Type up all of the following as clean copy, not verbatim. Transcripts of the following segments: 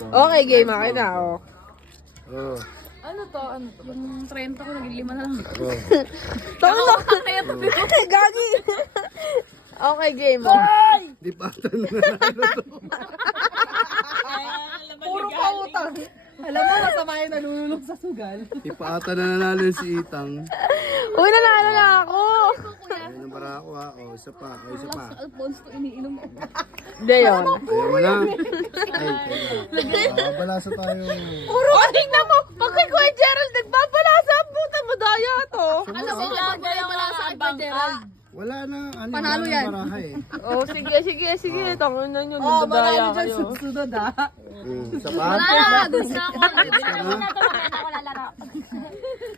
Okay, game. Akin na, oh. Oh. Ano to? Yung 30 ko, naging 5 na lang. Oh. Tama na. Gagi. Okay, game, oh. Di pa ata nanalo to. Puro pautang. Alam mo, masama yung nalululong sa sugal. Di pa ata nanalo si Itang. Uy, nanalo na ako. Ayun ang para ako ha. O, isa pa. O, isa pa. Alphonse to iniinom mo. Hindi yun. Ayaw mo na. Ay, teka. Balasa tayo. Puro ka, tingnan mo. Pag kay Kuya Gerald, nagbabalasa ang puta mo daya to. Ano ba yung wala sa bangka? Wala na. Ano Panalo na yan. baraha eh. Oh, sige. Tangin na nyo, nagdadaya kayo. Susunod ah. Isa pa? Wala na, gusto na ako.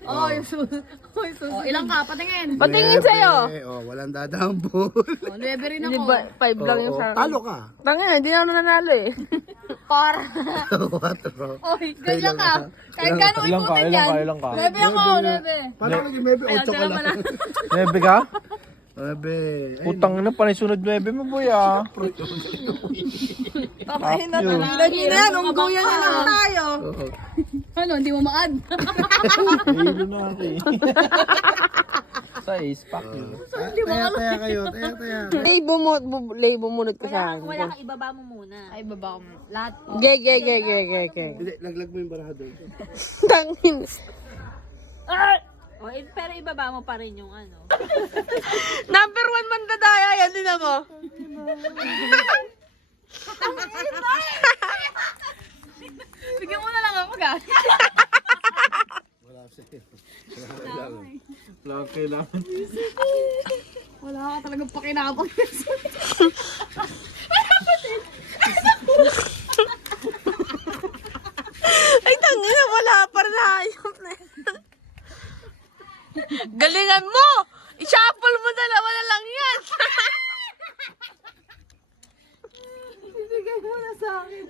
Oh, yung susunod. Oh, ilang ka? Patingin. Patingin sa'yo. Oh, walang dadampol. Oh, 9 rin ako. Di ba, 5 lang yung sa akin. Talo ka. Tangin, hindi na ako nanalo eh. Para. 4. Oy, ganyan ka. Kahit gano'ng ikutin yan. Ilang ka? 9 ako, 9. Paano naging maybe 8 ka lang? 9 ka? 9. Putang na, panay sunod 9 mo, boy, ah. Tamahin na Fuck you. Lagi na yan, ungguyan na lang tayo. Ano, hindi mo maad. Hilo na ako eh. Size, fuck you. Taya kayo. Taya. Lay, bumunod ka sa akin. Wala kang ibaba mo muna. Ay, baba ko. Lahat. Ge. Hindi, laglag mo yung baraha doon. Tangin. O, pero ibaba mo pa rin yung ano. Number 1 mandadaya yan, din mo. Bigyan mo na lang ako, guys. Wala kasi. Wala kang kailangan. Wala ka talagang pakinabang. Ay, tangin na, wala pa rin hayop na yan. Galingan mo! I-shuffle mo, dalawa na lang yan. Bigay mo na sa akin.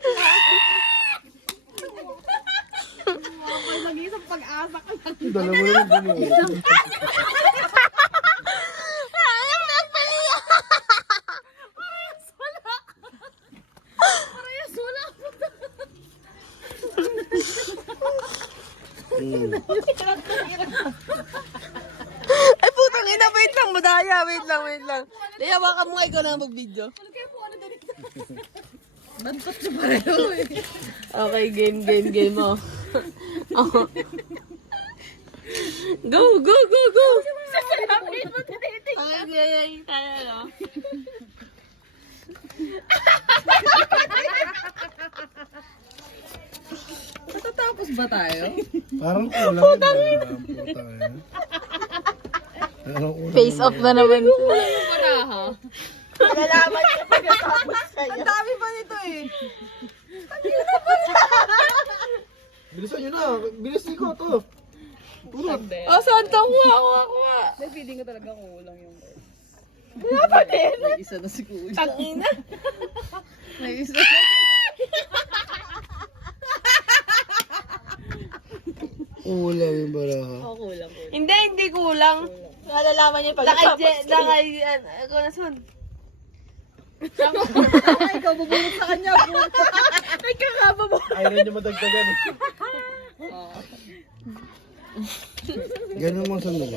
Ako nag-iisang pag-asa ka lang. Dalawa yung binuo. Hayop na pali. Parehas wala. Ay, putang ina, wait lang, madaya, wait lang. Lihawakan mo nga, ikaw na mag-video. Ano kaya po ano ganito? Bantot siya pareho eh. Okay, game mo. Oh. Go! Sasalapin mo, tinitig. Ay, tayo, no? Matatapos ba tayo? Parang kulang. Putang ina. Face off na naman. Paraha. Malalaman niya pagkatapos kayo. Ang dami pa nito eh. Bilisan nyo na. Bilis ko to. Oh, saan to? Kuha. May feeling ko talaga kulang yung Wala pa din. may isa na si Kuya. Tangina. May isa. Kulang yung baraha. Kulang. Hindi kulang. Malalaman niya pagkatapos kayo. Ako na son. Ikaw bubulot sa kanya. Ay, kakaba mo. Ayaw nyo madagdagan eh. Ganun mo sandali.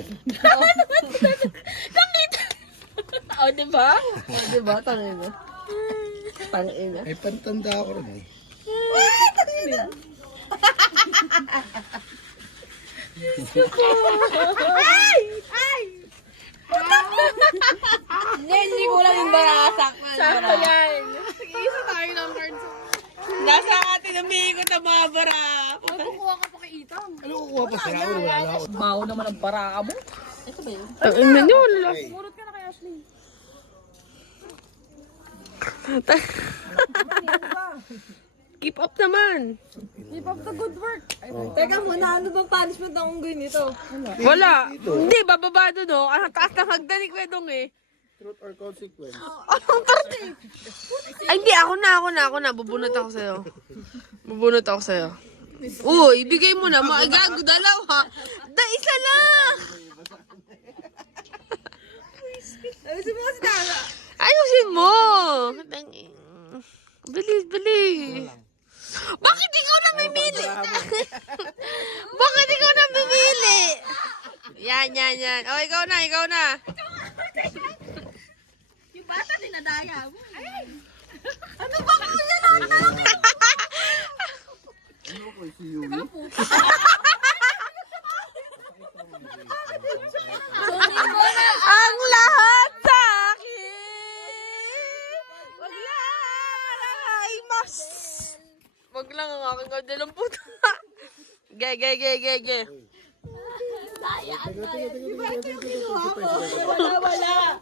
O, diba? Tangina. Ay, pantanda ako rin eh. Hindi kulang yung barasak. Sakto yan. Isa tayo ng cards. Nasa atin ang miikot na mga bara. Kukuha ka pa kay Itang. Ano kukuha pa siya? Wala ako. Baho naman ang baraka mo. Ang ina nyo, wala. Purot ka na kay Ashley. Keep up naman. Keep up the good work. Teka muna, ano bang punishment ng unggoy nito? Wala. Hindi, bababa doon o. Ang taas ng hagdan ni Kwedong eh. Truth or consequence? Ay, hindi. Ako na. Bubunot ako sa'yo. Uy, ibigay mo na. Gago, dalawa. Isa lang. Ayusin mo kasi tama. Ayusin mo. Bilis. Yan. O, ikaw na. Yung bata dinadaya mo. Ano ba kuya natin? Ano ko si Yumi? Ang lahat sa akin! Wag lang! Mas! Wag lang ang aking kadalang puta. Ge. Wala.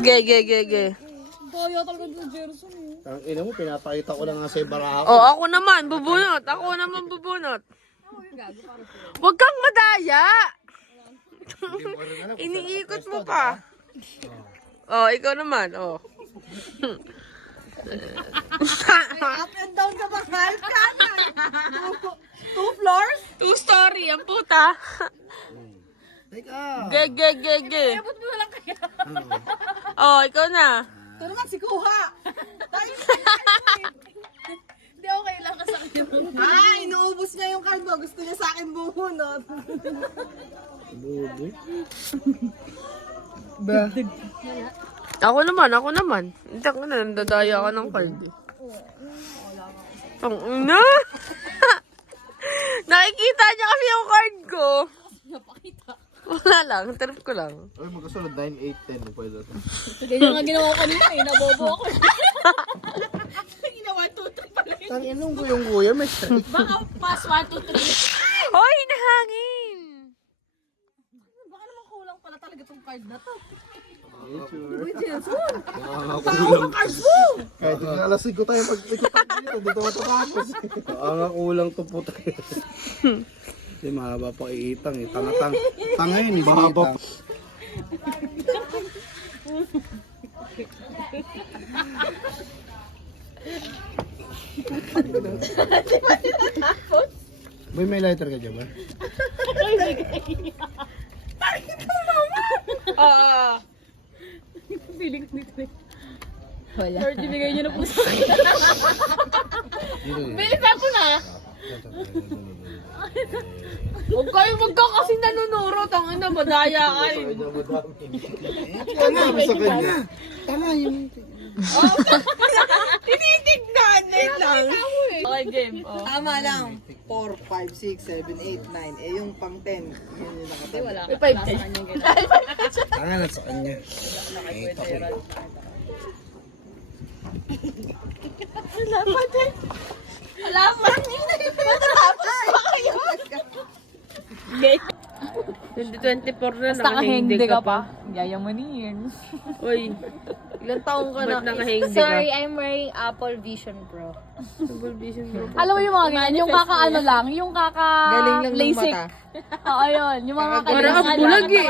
Ge. Daya talaga yung Jerson eh. Ang ina mo, pinapakita ko lang nga sa baraha ko. O, ako naman, bubunot. Wag kang madaya! Iniikot mo pa. O, ikaw naman, o. Up and down ka ba? Half ka na. 2 floors? 2-story, ang puta. Teka! Ge. Abot mo na lang kaya. O, ikaw na. Ito naman si Kuha. Tayo Hindi okay lang ka sa akin. Inuubos niya yung card mo. Gusto niya sa akin bumunot. Bubo. Ako naman. Hindi ako na, nandadaya ka ng card. Ang ina! Nakikita niya kasi yung card ko. Napakita. Wala lang, trip ko lang. Ay, magkasunod 9, 8, 10. Pwede ito. Ganyan nga ginawa ko kanina eh. Nabobo ako. Ginawa 2, 3 pala yun. Tanginong ko yung kuya, may strike. Baka pass 1, 2, 3. Hoy, nahangin! Baka naman kulang pala talaga tong card na to. Nakakakulang. Kahit alas 5 tayo pag-ikot dito, dito matapos. Nakakakulang to po tayo. Hindi, mahaba pa iitang eh. Tanga yun eh. Mahaba pa. Boy, may lighter ka dyan ba? Lord, ibigay niyo na po sa akin. Dito eh. Bilis ako na. Huwag ka kasi nanunurot. Ang ina, madaya ka eh. Tanga mo sa kanya. Tanga yun. Tinitignan na lang. Okay, game. Oh. Tama lang. 4, 5, 6, 7, 8, 9. Eh, yung pang 10. Yun yung nakatabi. Wala ka pala sa kanyang ganyan. Tanga na sa kanya. Nakita ko eh. Wala pa. Matatapos pa kayo. 2024 na, Nakahengde ka pa. Yayamanin. Uy, ilang taong ka na nakahengde ka? Sorry, I'm wearing Apple Vision Pro. Double vision bro. Alam mo yung mga ganyan, yung kaka-ano lang, yung Galing lang ng kaka-basic. mata. Oo, yun. Yung mga Parang ang bulag eh.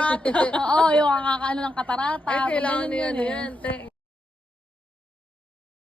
Oo, yung kaka-ano ng katarata. Ay, kailangan niya yan.